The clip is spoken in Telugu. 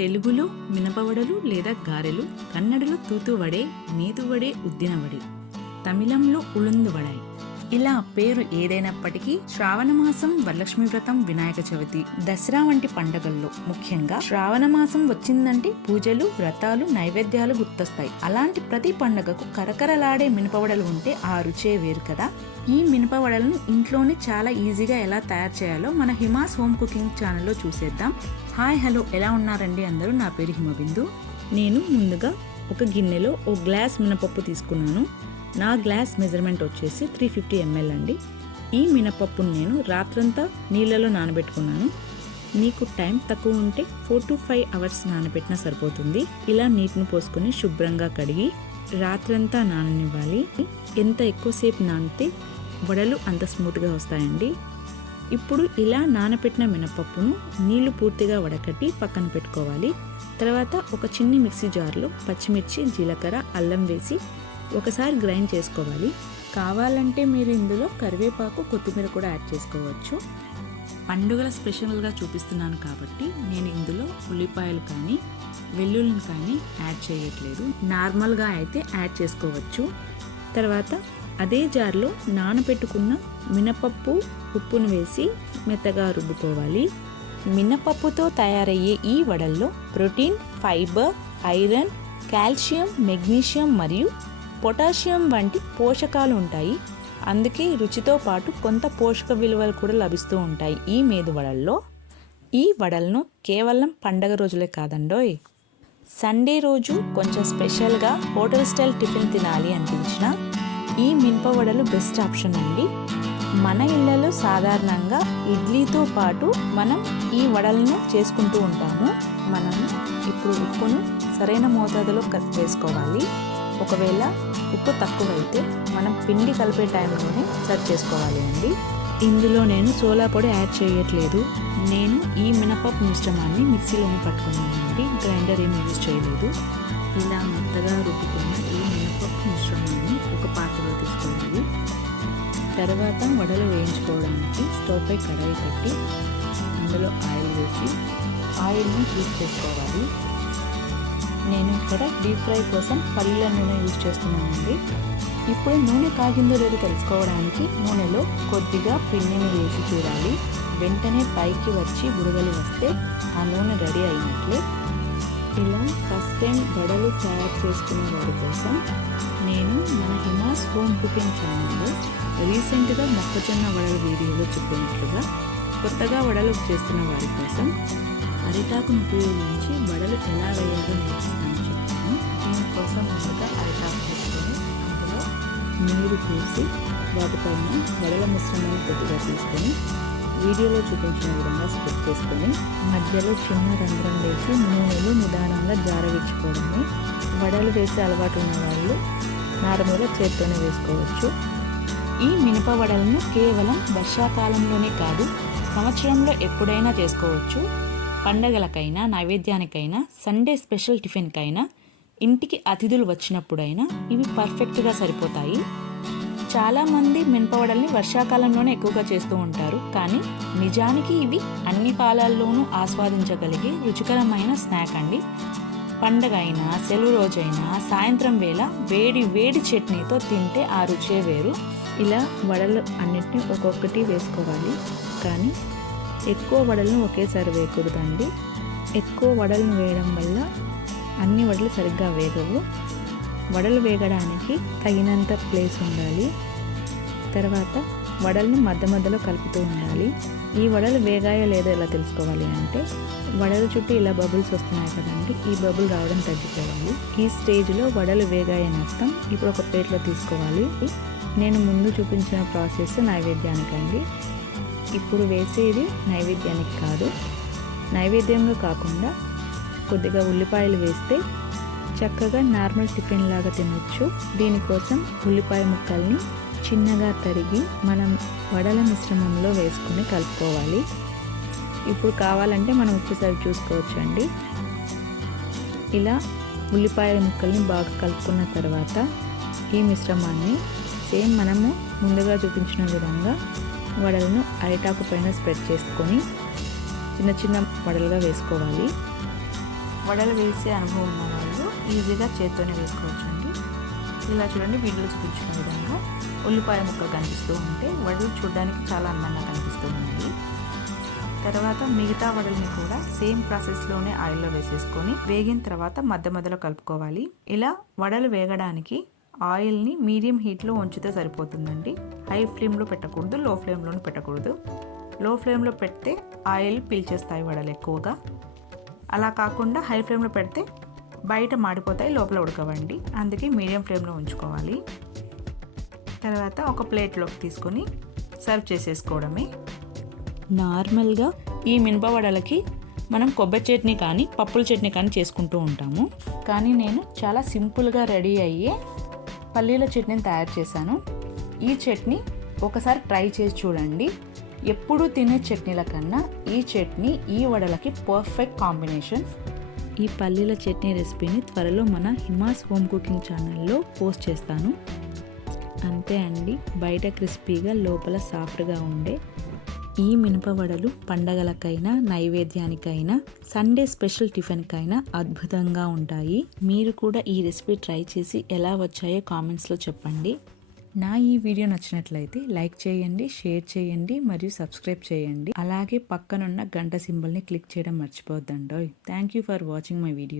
తెలుగులో మినపవడలు లేదా గారెలు, కన్నడలో తూతువడే, నీతువడే, ఉద్దినవడే, తమిళంలో ఉళుందువడాయ్. ఇలా పేరు ఏదైనప్పటికీ శ్రావణ మాసం, వరలక్ష్మి వ్రతం, వినాయక చవితి, దసరా వంటి పండుగల్లో ముఖ్యంగా శ్రావణ మాసం వచ్చిందంటే పూజలు, వ్రతాలు, నైవేద్యాలు గుర్తొస్తాయి. అలాంటి ప్రతి పండుగకు కరకరలాడే మినపవడలు ఉంటే ఆ రుచే వేరు కదా. ఈ మినపవడలను ఇంట్లోనే చాలా ఈజీగా ఎలా తయారు చేయాలో మన హిమాస్ హోమ్ కుకింగ్ ఛానల్లో చూసేద్దాం. హాయ్ హలో, ఎలా ఉన్నారండి అందరూ? నా పేరు హిమబిందు. నేను ముందుగా ఒక గిన్నెలో ఒక గ్లాస్ మినపప్పు తీసుకున్నాను. నా గ్లాస్ మెజర్మెంట్ వచ్చేసి 350 ml అండి. ఈ మినపప్పును నేను రాత్రంతా నీళ్ళలో నానబెట్టుకున్నాను. మీకు టైం తక్కువ ఉంటే 4 to 5 అవర్స్ నానబెట్టినా సరిపోతుంది. ఇలా నీటిని పోసుకొని శుభ్రంగా కడిగి రాత్రంతా నాననివ్వాలి. ఎంత ఎక్కువసేపు నానితే వడలు అంత స్మూత్గా వస్తాయండి. ఇప్పుడు ఇలా నానబెట్టిన మినపప్పును నీళ్లు పూర్తిగా వడకట్టి పక్కన పెట్టుకోవాలి. తర్వాత ఒక చిన్న మిక్సీ జార్లో పచ్చిమిర్చి, జీలకర్ర, అల్లం వేసి ఒకసారి గ్రైండ్ చేసుకోవాలి. కావాలంటే మీరు ఇందులో కరివేపాకు, కొత్తిమీర కూడా యాడ్ చేసుకోవచ్చు. పండుగల స్పెషల్గా చూపిస్తున్నాను కాబట్టి నేను ఇందులో ఉల్లిపాయలు కానీ వెల్లుల్లిని కానీ యాడ్ చేయట్లేదు. నార్మల్గా అయితే యాడ్ చేసుకోవచ్చు. తర్వాత అదే జార్లో నానబెట్టుకున్న మినపప్పు, ఉప్పును వేసి మెత్తగా రుబ్బుకోవాలి. మినపప్పుతో తయారయ్యే ఈ వడల్లో protein, fibre, iron, calcium, magnesium మరియు పొటాషియం వంటి పోషకాలు ఉంటాయి. అందుకే రుచితో పాటు కొంత పోషక విలువలు కూడా లభిస్తూ ఉంటాయి ఈ మేదు వడల్లో. ఈ వడలను కేవలం పండగ రోజులే కాదండోయ్, సండే రోజు కొంచెం స్పెషల్గా హోటల్ స్టైల్ టిఫిన్ తినాలి అనిపించిన ఈ మినపవడలు బెస్ట్ ఆప్షన్ అండి. మన ఇళ్లలో సాధారణంగా ఇడ్లీతో పాటు మనం ఈ వడలను చేసుకుంటూ ఉంటాము. మనం ఇప్పుడు ఉప్పును సరైన మోతాదులో వేసుకోవాలి. ఒకవేళ ఉప్పు తక్కువైతే మనం పిండి కలిపే టైంలోనే సెట్ చేసుకోవాలి అండి. ఇందులో నేను సోలా పొడి యాడ్ చేయట్లేదు. నేను ఈ మినపప్పు మిశ్రమాన్ని మిక్సీలోనే పట్టుకున్నానండి, గ్రైండర్ ఏమి యూజ్ చేయలేదు. ఇలా మెత్తగా రుబ్బుకున్న ఈ మినపప్పు మిశ్రమాన్ని ఒక పాత్రలో తీసుకోవాలి. తర్వాత వడలు వేయించుకోవడానికి స్టవ్ పై కడాయి పెట్టి అందులో ఆయిల్ వేసి ఆయిల్ని హీట్ చేసుకోవాలి. నేను ఇక్కడ డీప్ ఫ్రై కోసం పల్లీల నూనె యూజ్ చేస్తున్నానండి. ఇప్పుడు నూనె కాగిందో లేదో తెలుసుకోవడానికి నూనెలో కొద్దిగా పిండిని వేసి చూడాలి. వెంటనే పైకి వచ్చి బుడగలు వస్తే ఆ నూనె రెడీ అయినట్లే. ఇలా ఫస్ట్ టైం వడలు తయారు చేసుకునే వారి కోసం నేను మన హిమాస్ హోమ్ కుకింగ్ ఛానల్లో రీసెంట్గా మొక్కజొన్న వడల వీడియోలో చెప్పినట్లుగా కొత్తగా వడలు చేస్తున్న వారి కోసం అరిటాకును ఉపయోగించి వడలు ఎలా వేయాలో నేర్పిస్తాను చెప్తాను. దీనికోసం ముందుగా అరిటాకు తీసుకొని అందులో నీరు పోసి వాటిపైన వడల మిశ్రమాన్ని కొద్దిగా తీసుకొని వీడియోలో చూపించిన విధంగా స్ప్రెడ్ చేసుకొని మధ్యలో చిన్న రంధ్రం వేసి నూనెలో నిదానంగా జారవిచ్చుకోవడమే. వడలు వేసే అలవాటు ఉన్న వాళ్ళు నార్మల్గా చేత్తోనే వేసుకోవచ్చు. ఈ మినప వడలను కేవలం వర్షాకాలంలోనే కాదు, సంవత్సరంలో ఎప్పుడైనా చేసుకోవచ్చు. పండగలకైనా, నైవేద్యానికైనా, సండే స్పెషల్ టిఫిన్కైనా, ఇంటికి అతిథులు వచ్చినప్పుడైనా ఇవి పర్ఫెక్ట్గా సరిపోతాయి. చాలామంది మినపవడల్ని వర్షాకాలంలోనే ఎక్కువగా చేస్తూ ఉంటారు, కానీ నిజానికి ఇవి అన్ని కాలాల్లోనూ ఆస్వాదించగలిగే రుచికరమైన స్నాక్ అండి. పండగ అయినా, సెలవు రోజైనా, సాయంత్రం వేళ వేడి వేడి చట్నీతో తింటే ఆ రుచే వేరు. ఇలా వడలు అన్నిటిని ఒక్కొక్కటి వేసుకోవాలి, కానీ ఎక్కువ వడలను ఒకేసారి వేయకూడదండి. ఎక్కువ వడలను వేయడం వల్ల అన్ని వడలు సరిగ్గా వేగవు. వడలు వేగడానికి తగినంత ప్లేస్ ఉండాలి. తర్వాత వడలను మధ్య మధ్యలో కలుపుతూ ఉండాలి. ఈ వడలు వేగాయో లేదో ఎలా తెలుసుకోవాలి అంటే వడల చుట్టూ ఇలా బబుల్స్ వస్తున్నాయి కదండి, ఈ బబుల్ రావడం తగ్గిపోవాలి. ఈ స్టేజ్లో వడలు వేగాయని అర్థం. ఇప్పుడు ఒక ప్లేట్లో తీసుకోవాలి. నేను ముందు చూపించిన ప్రాసెస్ నైవేద్యానికండి. ఇప్పుడు వేసేది నైవేద్యానికి కాదు. నైవేద్యంగా కాకుండా కొద్దిగా ఉల్లిపాయలు వేస్తే చక్కగా నార్మల్ టిఫిన్ లాగా తినొచ్చు. దీనికోసం ఉల్లిపాయ ముక్కల్ని చిన్నగా తరిగి మనం వడల మిశ్రమంలో వేసుకొని కలుపుకోవాలి. ఇప్పుడు కావాలంటే మనం ఉప్పు సరి చూసుకోవచ్చు అండి. ఇలా ఉల్లిపాయ ముక్కల్ని బాగా కలుపుకున్న తర్వాత ఈ మిశ్రమాన్ని సేమ్ మనము ముందుగా చూపించిన విధంగా వడలను అరిటాకు పైన స్ప్రెడ్ చేసుకొని చిన్న చిన్న వడలుగా వేసుకోవాలి. వడలు వేసే అనుభవం ఉన్న వాళ్ళు ఈజీగా చేత్తోనే వేసుకోవచ్చు అండి. ఇలా చూడండి, వీడియోలో చూపించిన విధంగా ఉల్లిపాయ ముక్కలు కనిపిస్తూ ఉంటే వడలు చూడడానికి చాలా అందంగా కనిపిస్తూ ఉన్నాయి. తర్వాత మిగతా వడల్ని కూడా సేమ్ ప్రాసెస్లోనే ఆయిల్లో వేసేసుకొని వేగిన తర్వాత మధ్య మధ్యలో కలుపుకోవాలి. ఇలా వడలు వేగడానికి ఆయిల్ని మీడియం హీట్లో ఉంచితే సరిపోతుందండి. హై ఫ్లేమ్లో పెట్టకూడదు, లో ఫ్లేమ్లోనూ పెట్టకూడదు. లో ఫ్లేమ్లో పెడితే ఆయిల్ పీల్చేస్తాయి వడలు ఎక్కువగా. అలా కాకుండా హై ఫ్లేమ్లో పెడితే బయట మాడిపోతాయి, లోపల ఉడకవండి. అందుకే మీడియం ఫ్లేమ్లో ఉంచుకోవాలి. తర్వాత ఒక ప్లేట్లోకి తీసుకొని సర్వ్ చేసేసుకోవడమే. నార్మల్గా ఈ మినప వడలకి మనం కొబ్బరి చట్నీ కానీ పప్పుల చట్నీ కానీ చేసుకుంటూ ఉంటాము. కానీ నేను చాలా సింపుల్గా రెడీ అయ్యే పల్లీల చట్నీని తయారు చేశాను. ఈ చట్నీ ఒకసారి ట్రై చేసి చూడండి. ఎప్పుడు తినే చట్నీల కన్నా ఈ చట్నీ ఈ వడలకి పర్ఫెక్ట్ కాంబినేషన్. ఈ పల్లీల చట్నీ రెసిపీని త్వరలో మన హిమాస్ హోమ్ కుకింగ్ ఛానల్లో పోస్ట్ చేస్తాను. అంతే అండి, బయట క్రిస్పీగా లోపల సాఫ్ట్గా ఉండే ఈ మినపవడలు పండగలకైనా నైవేద్యానికైనా సండే స్పెషల్ టిఫిన్కైనా అద్భుతంగా ఉంటాయి. మీరు కూడా ఈ రెసిపీ ట్రై చేసి ఎలా వచ్చాయో కామెంట్స్లో చెప్పండి. నా ఈ వీడియో నచ్చినట్లయితే లైక్ చేయండి, షేర్ చేయండి మరియు సబ్స్క్రైబ్ చేయండి. అలాగే పక్కనున్న గంట సింబల్ని క్లిక్ చేయడం మర్చిపోద్దండి. Thank you for watching my video.